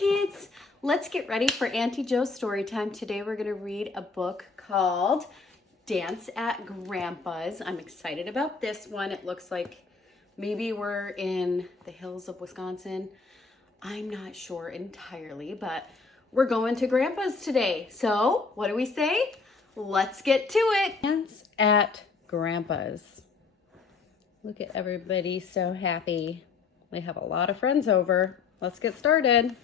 kids, let's get ready for Auntie Jo's story time. Today we're going to read a book called Dance at Grandpa's. I'm excited about this one. It looks like maybe we're in the hills of Wisconsin. I'm not sure entirely, but we're going to Grandpa's today. So what do we say? Let's get to it. Dance at Grandpa's. Look at everybody so happy. We have a lot of friends over. Let's get started.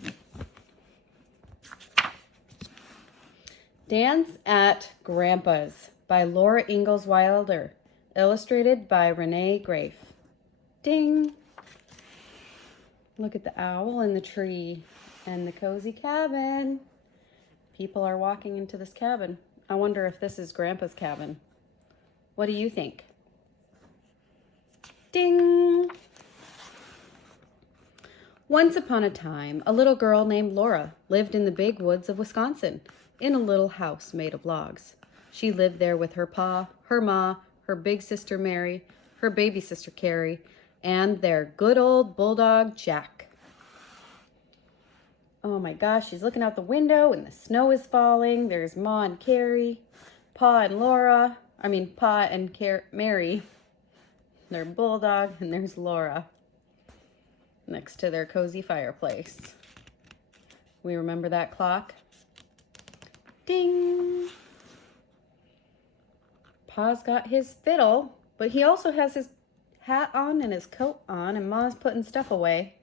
Dance at Grandpa's by Laura Ingles Wilder. Illustrated by Renee Graff. Ding! Look at the owl in the tree and the cozy cabin. People are walking into this cabin. I wonder if this is Grandpa's cabin. What do you think? Ding! Once upon a time, a little girl named Laura lived in the big woods of Wisconsin in a little house made of logs. She lived there with her pa, her ma, her big sister Mary, her baby sister Carrie, and their good old bulldog Jack. Oh my gosh, she's looking out the window and the snow is falling. There's Ma and Carrie, Pa and Mary, their bulldog, and there's Laura next to their cozy fireplace. We remember that clock? Ding! Pa's got his fiddle, but he also has his hat on and his coat on, and Ma's putting stuff away.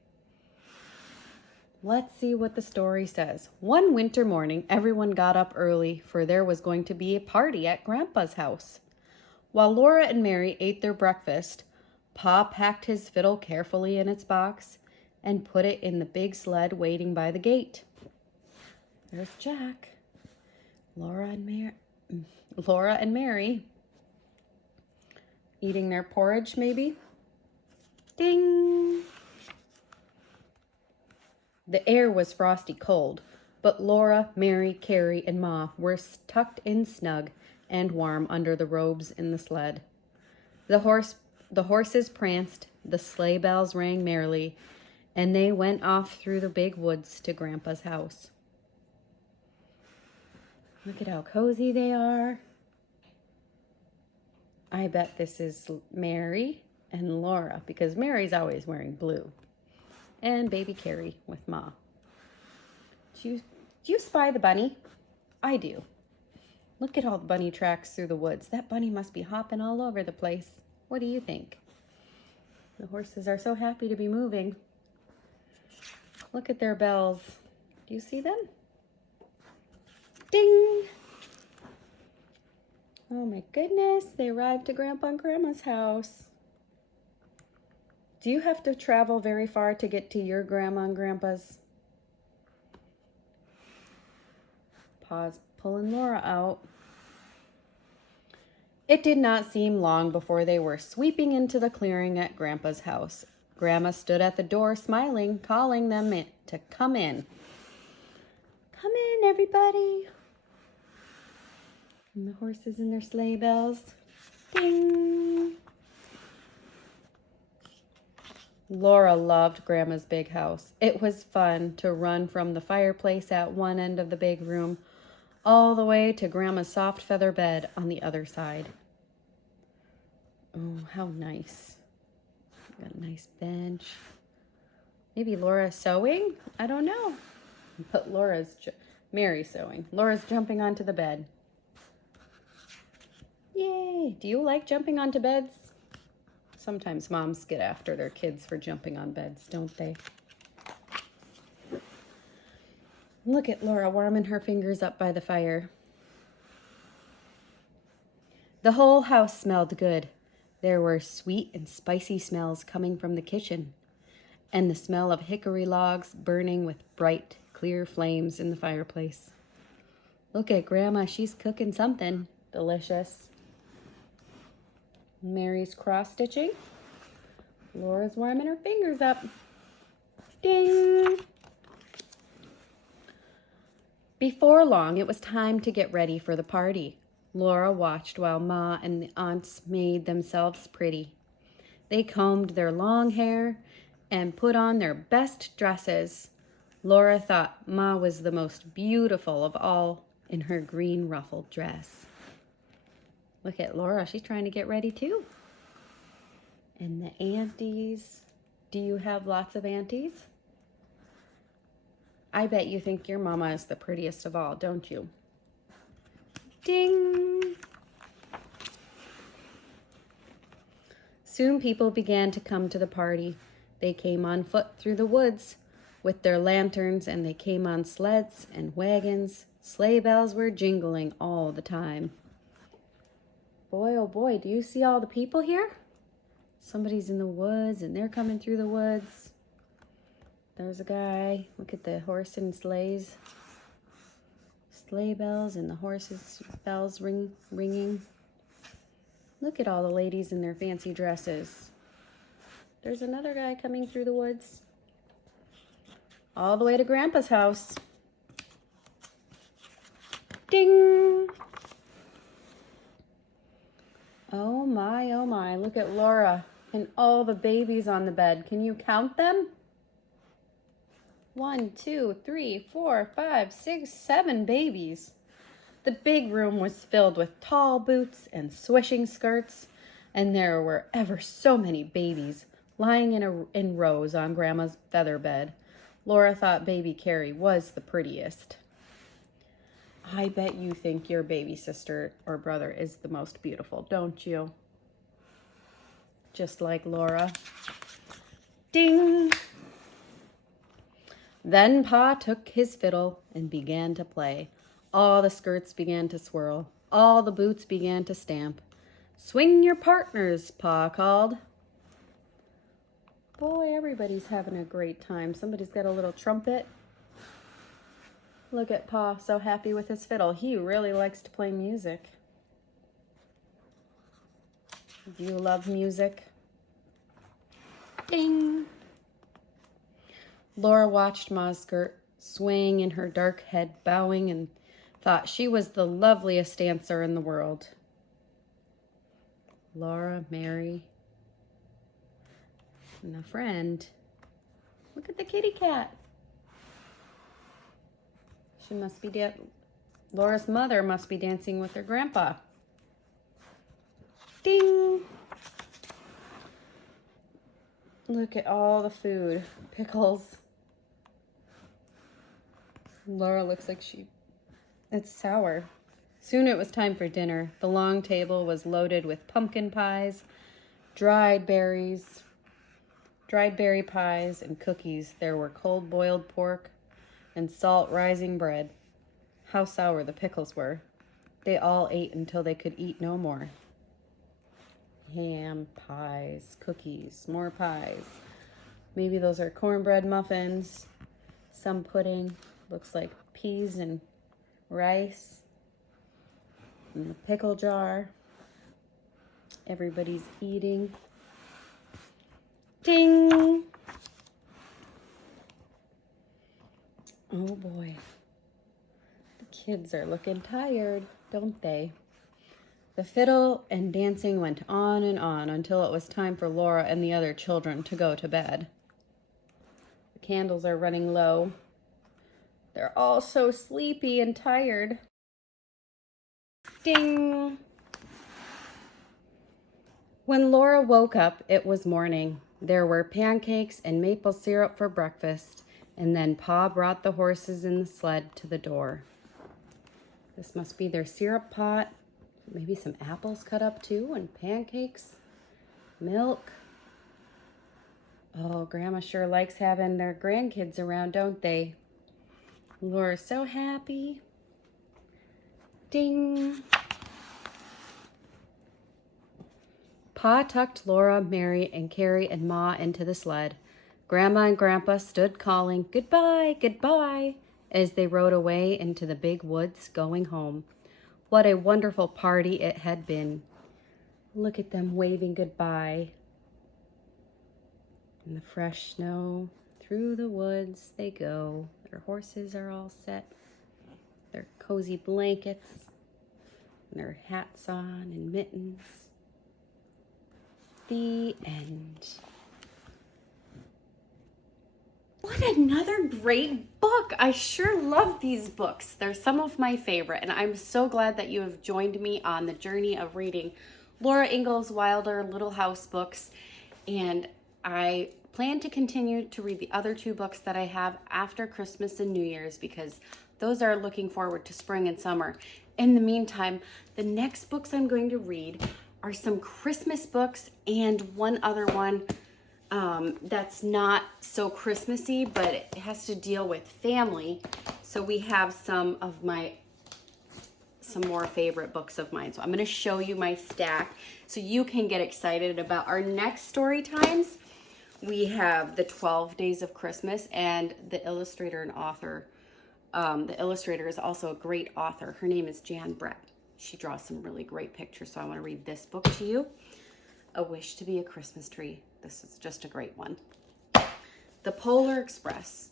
Let's see what the story says. One winter morning, everyone got up early, for there was going to be a party at Grandpa's house. While Laura and Mary ate their breakfast, Pa packed his fiddle carefully in its box and put it in the big sled waiting by the gate. There's Jack, Laura and Mary eating their porridge, maybe. Ding! The air was frosty cold, but Laura, Mary, Carrie, and Ma were tucked in snug and warm under the robes in the sled. The horses pranced, the sleigh bells rang merrily, and they went off through the big woods to Grandpa's house. Look at how cozy they are. I bet this is Mary and Laura, because Mary's always wearing blue. And baby Carrie with Ma. Do you spy the bunny? I do. Look at all the bunny tracks through the woods. That bunny must be hopping all over the place. What do you think? The horses are so happy to be moving. Look at their bells. Do you see them? Ding! Oh my goodness, they arrived to Grandpa and Grandma's house. Do you have to travel very far to get to your Grandma and Grandpa's? Pa's pulling Laura out. It did not seem long before they were sweeping into the clearing at Grandpa's house. Grandma stood at the door smiling, calling them to come in. Come in, everybody. And the horses in their sleigh bells. Ding! Laura loved Grandma's big house. It was fun to run from the fireplace at one end of the big room all the way to Grandma's soft feather bed on the other side. Oh, how nice. Got a nice bench. Maybe Laura's sewing? I don't know. But Mary's sewing. Laura's jumping onto the bed. Yay! Do you like jumping onto beds? Sometimes moms get after their kids for jumping on beds, don't they? Look at Laura warming her fingers up by the fire. The whole house smelled good. There were sweet and spicy smells coming from the kitchen, and the smell of hickory logs burning with bright, clear flames in the fireplace. Look at Grandma, she's cooking something delicious. Mary's cross-stitching. Laura's warming her fingers up. Ding! Before long, it was time to get ready for the party. Laura watched while Ma and the aunts made themselves pretty. They combed their long hair and put on their best dresses. Laura thought Ma was the most beautiful of all in her green ruffled dress. Look at Laura, she's trying to get ready too. And the aunties, do you have lots of aunties? I bet you think your mama is the prettiest of all, don't you? Ding! Soon people began to come to the party. They came on foot through the woods with their lanterns, and they came on sleds and wagons. Sleigh bells were jingling all the time. Boy, oh boy, do you see all the people here? Somebody's in the woods, and they're coming through the woods. There's a guy. Look at the horse and sleighs. Sleigh bells and the horses' bells ringing. Look at all the ladies in their fancy dresses. There's another guy coming through the woods. All the way to Grandpa's house. Ding! Oh my, look at Laura and all the babies on the bed. Can you count them? 1, 2, 3, 4, 5, 6, 7 babies. The big room was filled with tall boots and swishing skirts, and there were ever so many babies lying in rows on Grandma's feather bed. Laura thought baby Carrie was the prettiest. I bet you think your baby sister or brother is the most beautiful, don't you? Just like Laura. Ding! Then Pa took his fiddle and began to play. All the skirts began to swirl. All the boots began to stamp. Swing your partners, Pa called. Boy, everybody's having a great time. Somebody's got a little trumpet. Look at Pa, so happy with his fiddle. He really likes to play music. Do you love music? Ding! Laura watched Ma's skirt swaying in her dark head, bowing, and thought she was the loveliest dancer in the world. Laura, Mary, and a friend. Look at the kitty cat. She must be Laura's mother must be dancing with her grandpa. Ding! Look at all the food. Pickles. Laura looks like it's sour. Soon it was time for dinner. The long table was loaded with pumpkin pies, dried berry pies, and cookies. There were cold boiled pork and salt rising bread. How sour the pickles were. They all ate until they could eat no more. Ham, pies, cookies, more pies. Maybe those are cornbread muffins, some pudding. Looks like peas and rice. And the pickle jar. Everybody's eating. Ding! Oh boy. The kids are looking tired, don't they? The fiddle and dancing went on and on until it was time for Laura and the other children to go to bed. The candles are running low. They're all so sleepy and tired. Ding! When Laura woke up, it was morning. There were pancakes and maple syrup for breakfast, and then Pa brought the horses in the sled to the door. This must be their syrup pot. Maybe some apples cut up too, and pancakes, milk. Oh, Grandma sure likes having their grandkids around, don't they? Laura's so happy. Ding! Pa tucked Laura, Mary, and Carrie and Ma into the sled. Grandma and Grandpa stood calling, "Goodbye, goodbye," as they rode away into the big woods going home. What a wonderful party it had been. Look at them waving goodbye. In the fresh snow, through the woods they go. Their horses are all set. Their cozy blankets, and their hats on and mittens. The end. What another great book. I sure love these books. They're some of my favorite, and I'm so glad that you have joined me on the journey of reading Laura Ingles Wilder Little House books. And I plan to continue to read the other two books that I have after Christmas and New Year's, because those are looking forward to spring and summer. In the meantime, the next books I'm going to read are some Christmas books and one other one that's not so Christmassy, but it has to deal with family. So we have some more favorite books of mine. So I'm going to show you my stack so you can get excited about our next story times. We have the 12 Days of Christmas, and the illustrator and author. The illustrator is also a great author. Her name is Jan Brett. She draws some really great pictures. So I want to read this book to you. A Wish to be a Christmas Tree. This is just a great one. The Polar Express,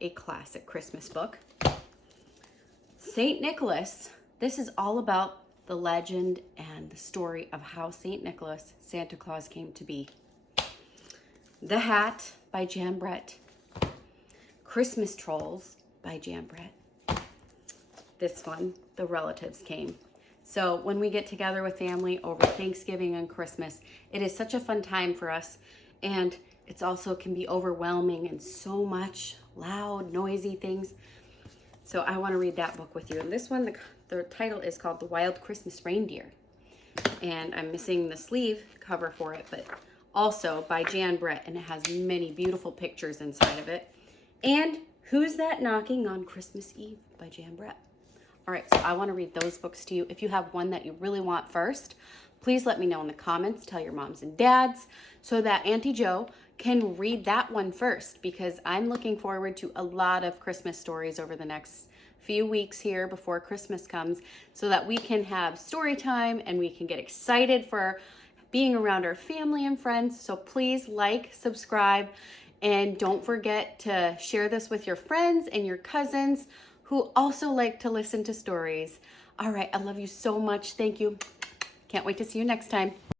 a classic Christmas book. St. Nicholas. This is all about the legend and the story of how St. Nicholas, Santa Claus, came to be. The Hat by Jan Brett. Christmas Trolls by Jan Brett. This one, The Relatives Came. So when we get together with family over Thanksgiving and Christmas, it is such a fun time for us. And it's also can be overwhelming and so much loud, noisy things. So I want to read that book with you. And this one, the title is called The Wild Christmas Reindeer. And I'm missing the sleeve cover for it, but also by Jan Brett. And it has many beautiful pictures inside of it. And Who's That Knocking on Christmas Eve by Jan Brett. All right, so I want to read those books to you. If you have one that you really want first, please let me know in the comments. Tell your moms and dads so that Auntie Jo can read that one first, because I'm looking forward to a lot of Christmas stories over the next few weeks here before Christmas comes, so that we can have story time and we can get excited for being around our family and friends. So please like, subscribe, and don't forget to share this with your friends and your cousins who also like to listen to stories. All right, I love you so much. Thank you. Can't wait to see you next time.